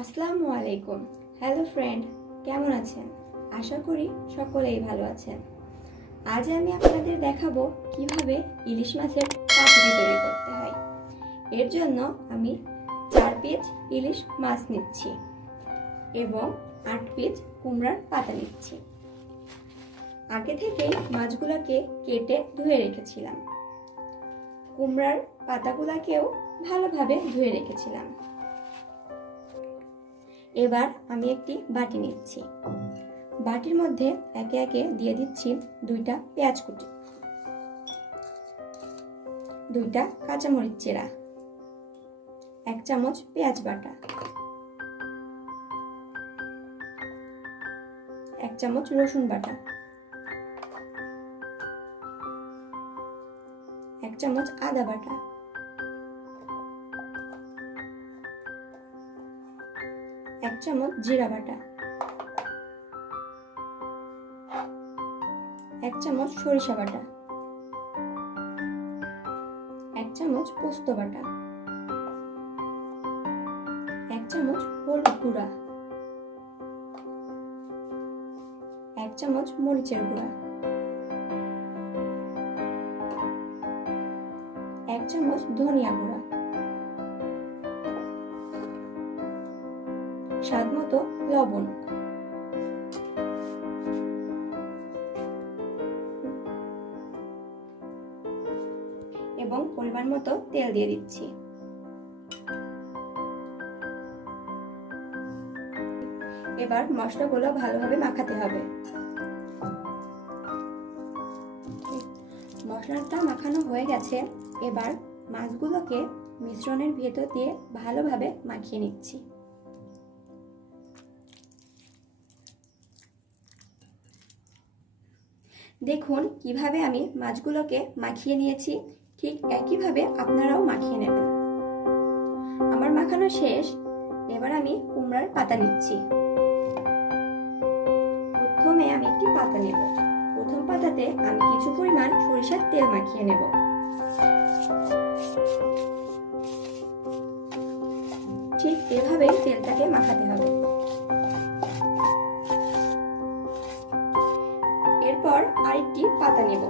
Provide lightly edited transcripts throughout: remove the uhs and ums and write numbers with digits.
আসসালামু আলাইকুম। Hello friend, কেমন আছেন? আশা করি সকলেই ভালো আছেন। আজ আমি আপনাদের দেখাবো কিভাবে ইলিশ মাছের পাতুরি তৈরি করতে হয়। এর জন্য আমি 4 পিস ইলিশ মাছ নিচ্ছি এবং 8 পিস কুমড়ার পাতা নিচ্ছি। আগে থেকে মাছগুলোকে কেটে ধুয়ে রেখেছিলাম। কুমড়ার পাতাগুলোকেও ভালোভাবে ধুয়ে রেখেছিলাম। এবার আমি একটি বাটি নিচ্ছি। বাটির মধ্যে একে একে দিয়ে দিচ্ছি 2টা পেঁয়াজ কুচি, 2টা কাঁচামরিচ চেরা, 1 চামচ পেঁয়াজ বাটা, 1 চামচ রসুন বাটা, 1 চামচ আদা বাটা, 1 চামচ জিরা বাটা, 1 চামচ সরিষা বাটা, 1 চামচ পোস্ত বাটা, 1 চামচ হলুদ গুঁড়া, 1 চামচ মরিচের গুঁড়া, 1 চামচ ধনিয়া গুঁড়া, স্বাদমতো লবণ, এবং পরিমাণ মতো তেল দিয়ে দিচ্ছি। এবার মশলাগুলো ভালোভাবে মাখাতে হবে। মশলাটা মাখানো হয়ে গেছে। এবার মাছগুলোকে মিশ্রণের ভেতর দিয়ে ভালোভাবে মাখিয়ে নিচ্ছি। দেখুন কিভাবে আমি মাছগুলোকে মাখিয়ে নিয়েছি। ঠিক একইভাবে আপনারাও মাখিয়ে নেবেন। আমার মাখানো শেষ। এবার আমি কুমড়ার পাতা নিচ্ছি। প্রথমে আমি একটি পাতা নেব। প্রথম পাতাতে আমি কিছু পরিমাণ সরিষার তেল মাখিয়ে নেব। ঠিক এভাবেই তেলটাকে মাখাতে হবে। এরপর আরেকটি পাতা নেব।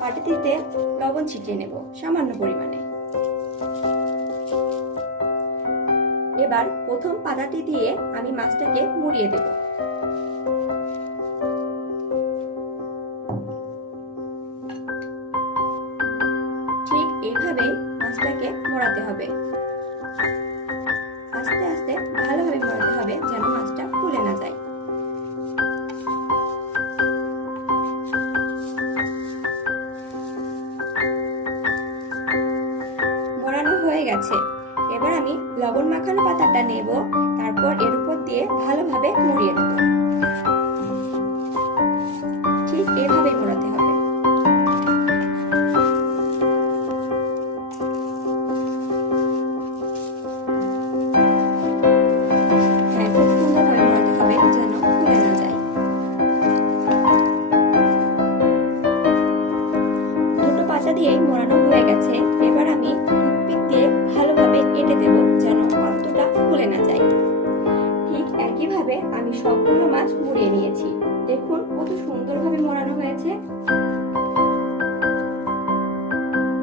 পাটাটিতে লবণ ছিটিয়ে নেব সামান্য পরিমাণে। এবার প্রথম পাতাটি দিয়ে আমি মাছটাকে মুড়িয়ে দেব। ঠিক এইভাবেই মাছটাকে মোড়াতে হবে। আস্তে আস্তে ভালোভাবে মোড়াতে হবে যেন মাছটা ফুলে না যায়। হয়ে গেছে। এবার আমি লবণ মাখানো পাতাটা নেব, তারপর এর উপর দিয়ে ভালোভাবে মুড়িয়ে দেব। ঠিক এভাবে মোড়াতে হবে। হ্যাঁ, খুব সুন্দরভাবে মোড়াতে হবে যেন ফুলে না যায়। দুটো পাতা দিয়ে মোড়ানো হয়ে গেছে। এবার আমি ভালোভাবে কেটে দেব যেন পাত্রটা ফুলে না যায়। ঠিক একইভাবে আমি সবগুলো মাছ মুড়িয়ে নিয়েছি। দেখুন কত সুন্দরভাবে মোড়ানো হয়েছে।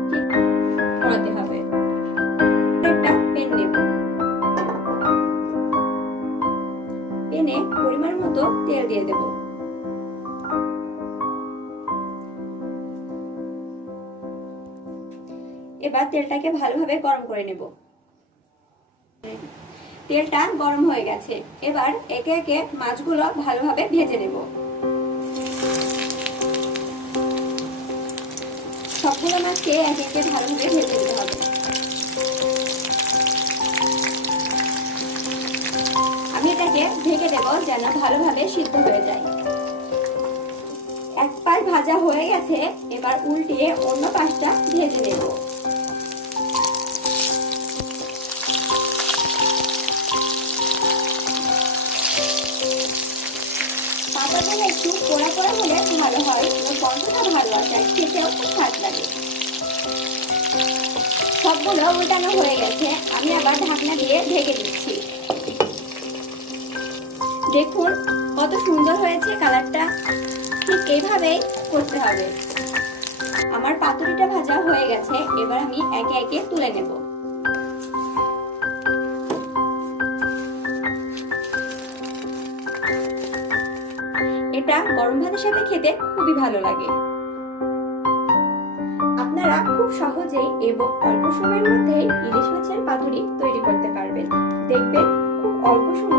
ঠিক মোড়াতে হবে। একটা পেন নেব। পেনে পরিমাণ মতো তেল দিয়ে দেব। এবার তেলটাকে ভালোভাবে গরম করে নেব। তেলটা গরম হয়ে গেছে। এবার একে একে মাছগুলো ভালোভাবে ভেজে নেব। সবগুলো মাছকে একে একে ভালোভাবে ভেজে নিতে হবে। আমি এটাকে ঢেকে দেব যেন ভালোভাবে সিদ্ধ হয়ে যায়। এক পাশ ভাজা হয়ে গেছে। এবার উল্টিয়ে অন্য পাশটা ভেজে নেব। পাতাগুলো একটু পোড়া পোড়া হলে ভালো হয়, গন্ধটা ভালো আসে, খেতেও খুব স্বাদ লাগে। সবগুলো উল্টানো হয়ে গেছে। আমি আবার ঢাকনা দিয়ে ঢেকে দিচ্ছি। দেখুন কত সুন্দর হয়েছে কালারটা। ঠিক এইভাবেই করতে হবে। আমার পাতুরিটা ভাজা হয়ে গেছে, এবার আমি একে একে তুলে নেব। এটা গরম ভাতের সাথে খেতে খুবই ভালো লাগে। আপনারা খুব সহজেই এবং অল্প সময়ের মধ্যেই ইলিশ মাছের পাতুরি তৈরি করতে পারবেন। দেখবেন খুব অল্প সময়